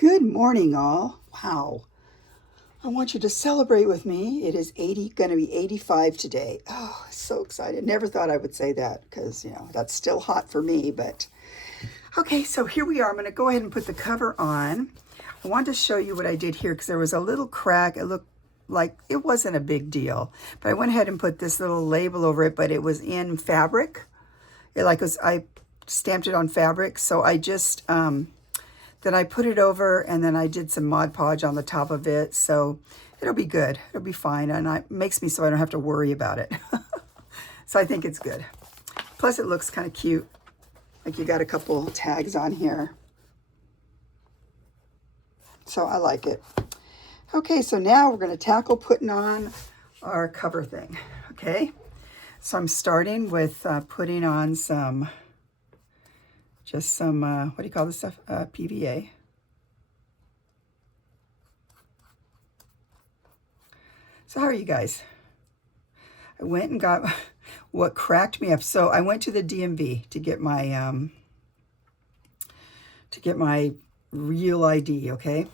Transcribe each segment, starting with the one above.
Good morning, all. Wow. I want you to celebrate with me. It is going to be 85 today. Oh, so excited. Never thought I would say that because, that's still hot for me. But okay, so here we are. I'm going to go ahead and put the cover on. I wanted to show you what I did here because there was a little crack. It looked like it wasn't a big deal. But I went ahead and put this little label over it, but it was in fabric. I stamped it on fabric. So I just... then I put it over and then I did some Mod Podge on the top of it. So it'll be good. It'll be fine. And it makes me so I don't have to worry about it. So I think it's good. Plus it looks kind of cute. Like you got a couple tags on here. So I like it. Okay, so now we're going to tackle putting on our cover thing. Okay, so I'm starting with putting on some... just some, what do you call this stuff? PVA. So how are you guys? I went and got what cracked me up. So I went to the DMV to get my real ID, okay?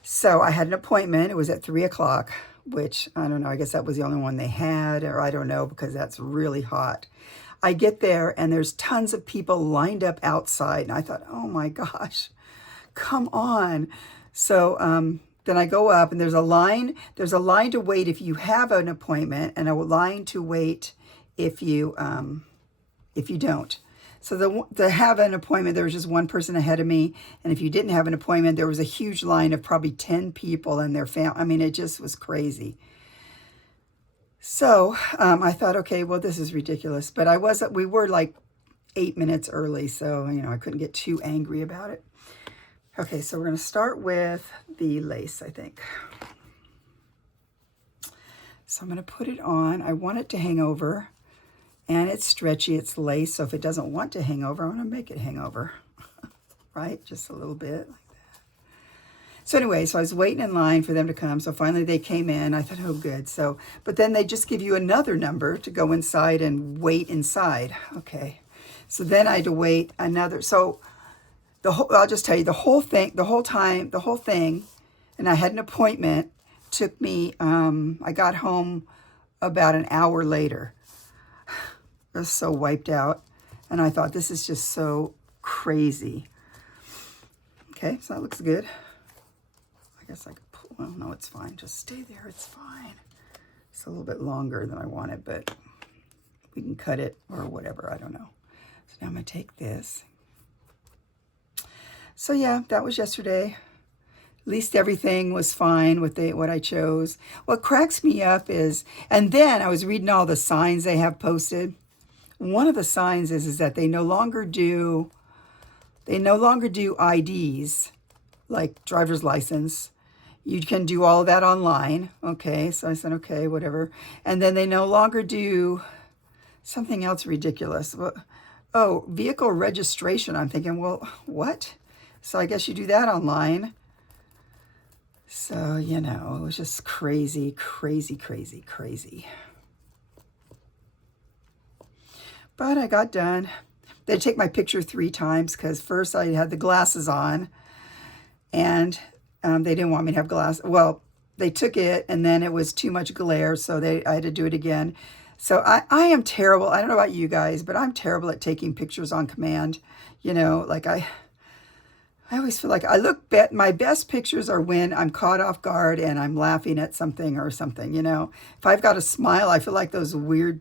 So I had an appointment. It was at 3 o'clock, which, I don't know, I guess that was the only one they had, or I don't know, because that's really hot. I get there and there's tons of people lined up outside. And I thought, oh my gosh, come on. So then I go up and there's a line to wait if you have an appointment and a line to wait if you don't. So to have an appointment, there was just one person ahead of me. And if you didn't have an appointment, there was a huge line of probably 10 people and their family. I mean, it just was crazy. So I thought, okay, well, this is ridiculous. But we were like 8 minutes early, so, I couldn't get too angry about it. Okay, so we're going to start with the lace, I think. So I'm going to put it on. I want it to hang over, and it's stretchy, it's lace, so if it doesn't want to hang over, I'm going to make it hang over, right? Just a little bit. So anyway, so I was waiting in line for them to come. So finally they came in. I thought, oh, good. So, but then they just give you another number to go inside and wait inside. Okay. So then I had to wait another. So I'll just tell you the whole thing, and I had an appointment, took me, I got home about an hour later. I was so wiped out. And I thought, this is just so crazy. Okay, so that looks good. I guess I could pull, well, no, it's fine. Just stay there, it's fine. It's a little bit longer than I wanted, but we can cut it or whatever, I don't know. So now I'm gonna take this. So yeah, that was yesterday. At least everything was fine with what I chose. What cracks me up is, and then I was reading all the signs they have posted. One of the signs is that they no longer do IDs, like driver's license. You can do all of that online. Okay, so I said, okay, whatever. And then they no longer do something else ridiculous. Oh, vehicle registration. I'm thinking, well, what? So I guess you do that online. So, it was just crazy, crazy, crazy, crazy. But I got done. They take my picture 3 times because first I had the glasses on and they didn't want me to have glasses. Well, they took it and then it was too much glare, so I had to do it again. So I am terrible. I don't know about you guys, but I'm terrible at taking pictures on command. I always feel like my best pictures are when I'm caught off guard and I'm laughing at something or something, If I've got a smile, I feel like those weird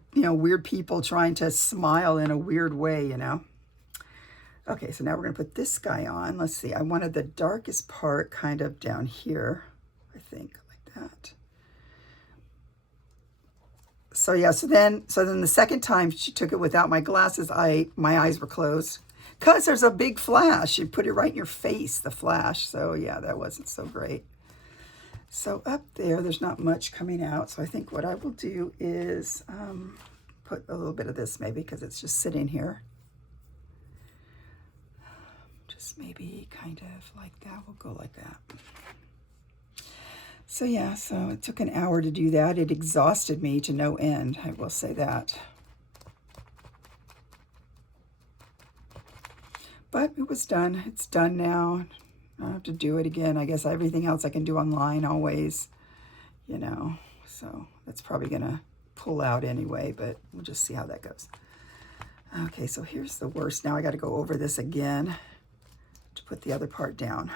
people trying to smile in a weird way, Okay, so now we're going to put this guy on. Let's see. I wanted the darkest part kind of down here, I think, like that. So yeah, so then the second time she took it without my glasses, my eyes were closed. Because there's a big flash. You put it right in your face, the flash. So yeah, that wasn't so great. So up there's not much coming out. So I think what I will do is put a little bit of this maybe because it's just sitting here. Just maybe kind of like that. We'll go like that. So yeah, so it took an hour to do that. It exhausted me to no end, I will say that. But it was done. It's done now. I don't have to do it again. I guess everything else I can do online always, So that's probably going to pull out anyway, but we'll just see how that goes. Okay, so here's the worst. Now I got to go over this again to put the other part down.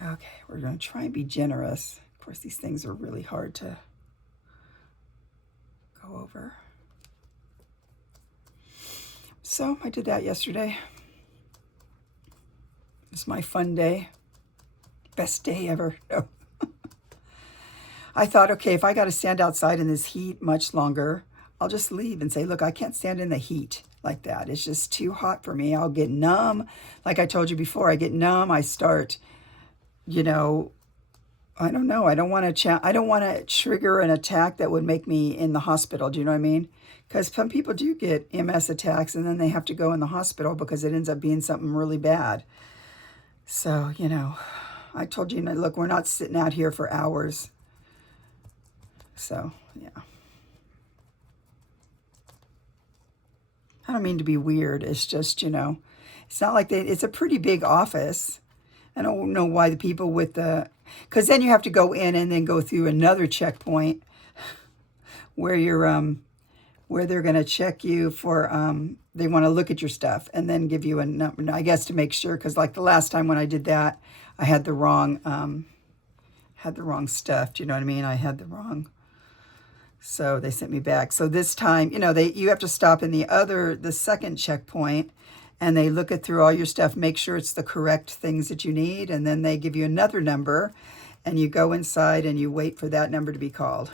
Okay, we're going to try and be generous. Of course, these things are really hard to go over. So I did that yesterday. It was my fun day. Best day ever. No. I thought, okay, if I got to stand outside in this heat much longer, I'll just leave and say, look, I can't stand in the heat like that. It's just too hot for me. I'll get numb. Like I told you before, I get numb. I start, I don't know. I don't want to trigger an attack that would make me in the hospital. Do you know what I mean? Because some people do get MS attacks and then they have to go in the hospital because it ends up being something really bad. So, I told you, look, we're not sitting out here for hours. So, yeah. I don't mean to be weird. It's just, it's not like it's a pretty big office. I don't know why the people with because then you have to go in and then go through another checkpoint where where they're going to check you for, they want to look at your stuff and then give you a number, I guess, to make sure. Because like the last time when I did that, I had the wrong stuff. Do you know what I mean? I had the wrong. So they sent me back. So this time, you have to stop in the second checkpoint, and they look through all your stuff, make sure it's the correct things that you need, and then they give you another number, and you go inside and you wait for that number to be called.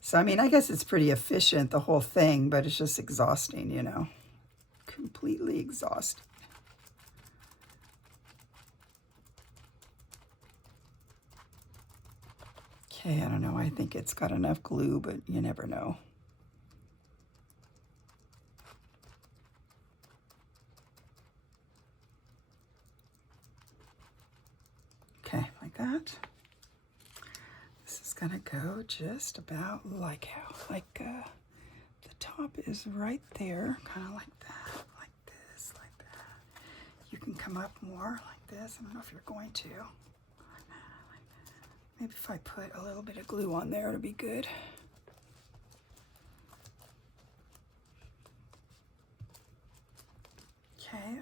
So, I mean, I guess it's pretty efficient, the whole thing, but it's just exhausting, completely exhausting. Okay, I don't know. I think it's got enough glue, but you never know. Okay, like that. This is going to go just about like the top is right there, kind of like that, like this, like that. You can come up more like this. I don't know if you're going to. Maybe if I put a little bit of glue on there, it'll be good. Okay,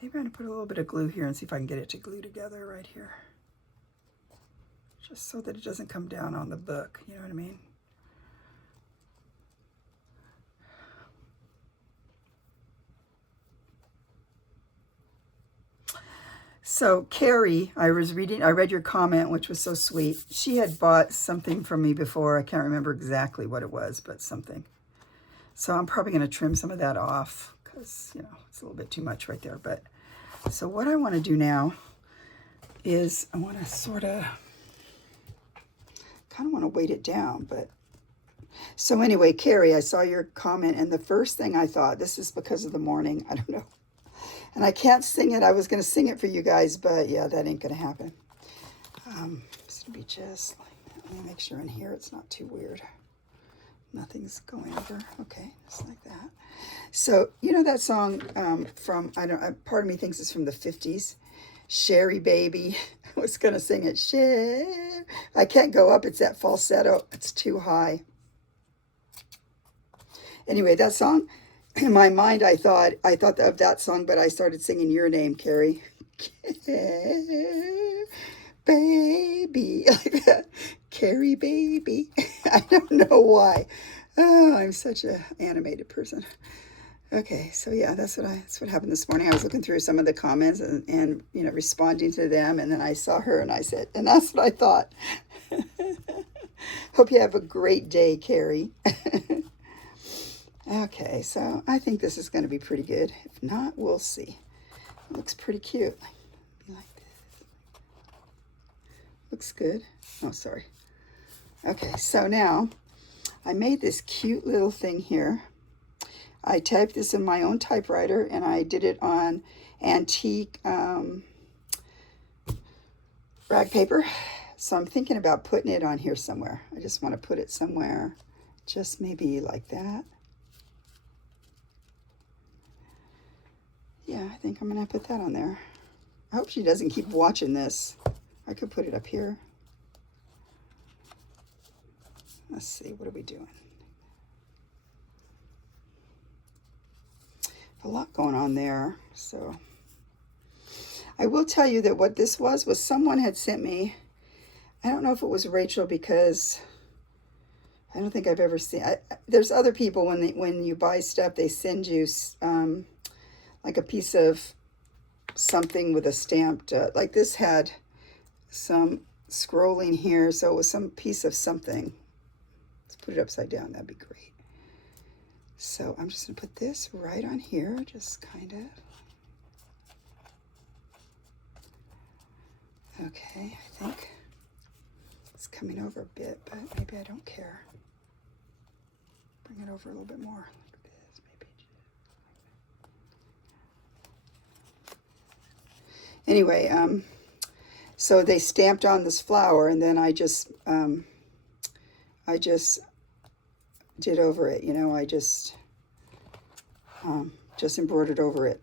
maybe I'm gonna put a little bit of glue here and see if I can get it to glue together right here. Just so that it doesn't come down on the book, you know what I mean? So Carrie, I read your comment, which was so sweet. She had bought something from me before. I can't remember exactly what it was, but something. So I'm probably going to trim some of that off because, it's a little bit too much right there. But so what I want to do now is I want to kind of want to weight it down. But so anyway, Carrie, I saw your comment, and the first thing I thought, this is because of the morning, I don't know. And I can't sing it. I was going to sing it for you guys, but yeah, that ain't going to happen. It's going to be just like that. Let me make sure in here it's not too weird. Nothing's going over. Okay, just like that. So, that song from, part of me thinks it's from the 50s. Sherry Baby. I was going to sing it. Sherry. I can't go up. It's that falsetto. It's too high. Anyway, that song, in my mind, I thought of that song, but I started singing your name, Carrie. Baby, like that. Carrie Baby. I don't know why. Oh, I'm such an animated person. Okay, so yeah, that's what happened this morning. I was looking through some of the comments and responding to them, and then I saw her and I said, and that's what I thought. Hope you have a great day, Carrie. Okay, so I think this is going to be pretty good. If not, we'll see. It looks pretty cute. Like this. Looks good. Oh, sorry. Okay, so now I made this cute little thing here. I typed this in my own typewriter, and I did it on antique rag paper. So I'm thinking about putting it on here somewhere. I just want to put it somewhere, just maybe like that. Yeah, I think I'm going to put that on there. I hope she doesn't keep watching this. I could put it up here. Let's see, what are we doing? A lot going on there. So I will tell you that what this was someone had sent me. I don't know if it was Rachel, because I don't think I've ever seen. There's other people when you buy stuff, they send you like a piece of something with a stamped. Like this had some scrolling here, so it was some piece of something. Let's put it upside down. That'd be great. So I'm just gonna put this right on here, just kind of. Okay, I think it's coming over a bit, but maybe I don't care. Bring it over a little bit more. Like this, maybe. Anyway, so they stamped on this flower, and then I just did over it. You know, I just embroidered over it.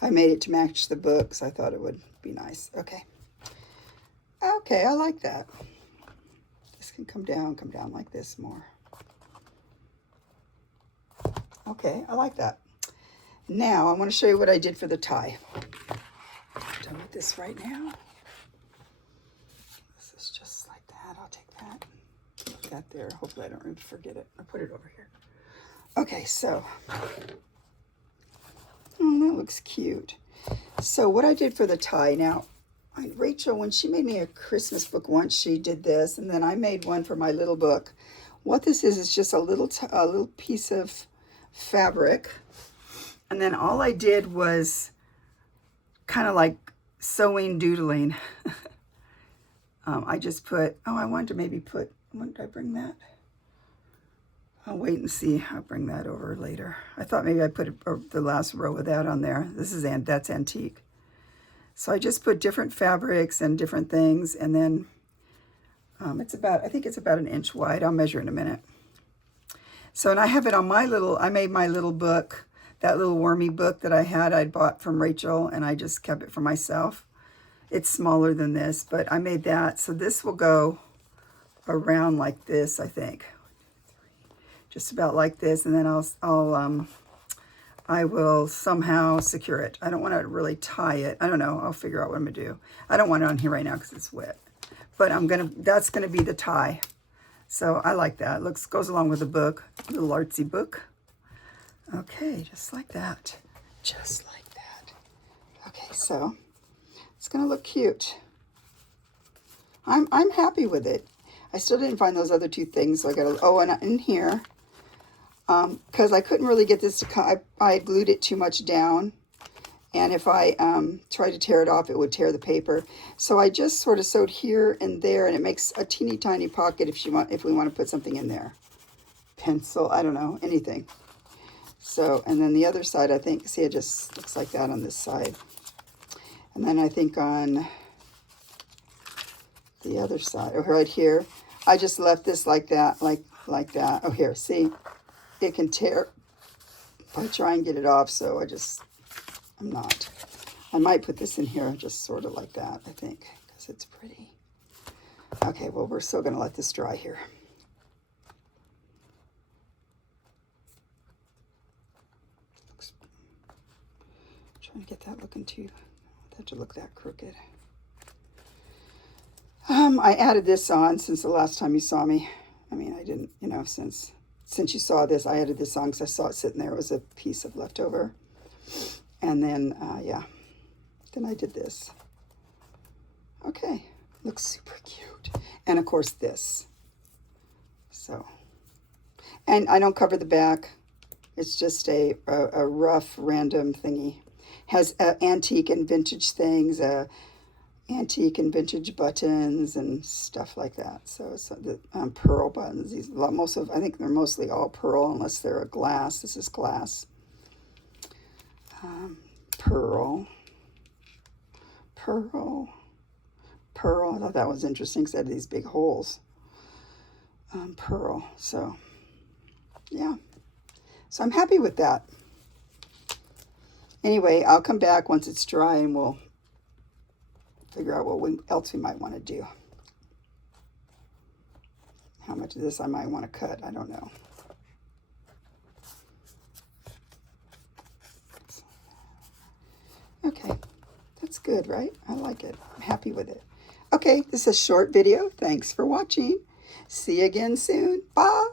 I made it to match the book, because I thought it would be nice. Okay. Okay, I like that. This can come down like this more. Okay, I like that. Now I want to show you what I did for the tie. I'm done with this right now. This is just like that. I'll take that. Put that there. Hopefully I don't forget it. I'll put it over here. Okay, so that looks cute. So what I did for the tie now, Rachel, when she made me a Christmas book once, she did this, and then I made one for my little book. What this is just a little piece of fabric, and then all I did was kind of like sewing, doodling. I just put, I wanted to maybe put, when did I bring that? I'll wait and see. I'll bring that over later. I thought maybe I put the last row of that on there. That's antique. So I just put different fabrics and different things, and then I think it's about 1 inch wide. I'll measure in a minute. So, and I have it on I made my little book, that little wormy book that I'd bought from Rachel, and I just kept it for myself. It's smaller than this, but I made that. So this will go around like this, I think. Just about like this, and then I will somehow secure it. I don't want to really tie it. I don't know. I'll figure out what I'm going to do. I don't want it on here right now because it's wet. But that's going to be the tie. So I like that. It goes along with the book, a little artsy book. Okay, just like that. Just like that. Okay, so it's going to look cute. I'm happy with it. I still didn't find those other two things, so I got and in here, because I couldn't really get this to come. I had glued it too much down, and if I tried to tear it off, it would tear the paper. So I just sort of sewed here and there, and it makes a teeny tiny pocket if we want to put something in there. Pencil, I don't know, anything. So, and then the other side, I think, see, it just looks like that on this side. And then I think on the other side, right here, I just left this like that, like that. Oh, here, see, it can tear if I try and get it off, so I might put this in here just sort of like that, I think, because it's pretty. Okay, well, we're still going to let this dry here. Trying to get that looking too, that to look that crooked. I added this on since the last time you saw me. I mean, I didn't, since you saw this, I added this on because I saw it sitting there. It was a piece of leftover. And then, then I did this. Okay, looks super cute. And of course this. So, and I don't cover the back. It's just a rough, random thingy. Has antique and vintage things, antique and vintage buttons and stuff like that. So it's the pearl buttons. I think they're mostly all pearl, unless they're a glass. This is glass. Pearl. I thought that was interesting because it had these big holes. Pearl. So, yeah. So I'm happy with that. Anyway, I'll come back once it's dry and we'll figure out what else we might want to do. How much of this I might want to cut, I don't know. Okay, that's good, right? I like it. I'm happy with it. Okay, this is a short video. Thanks for watching. See you again soon. Bye.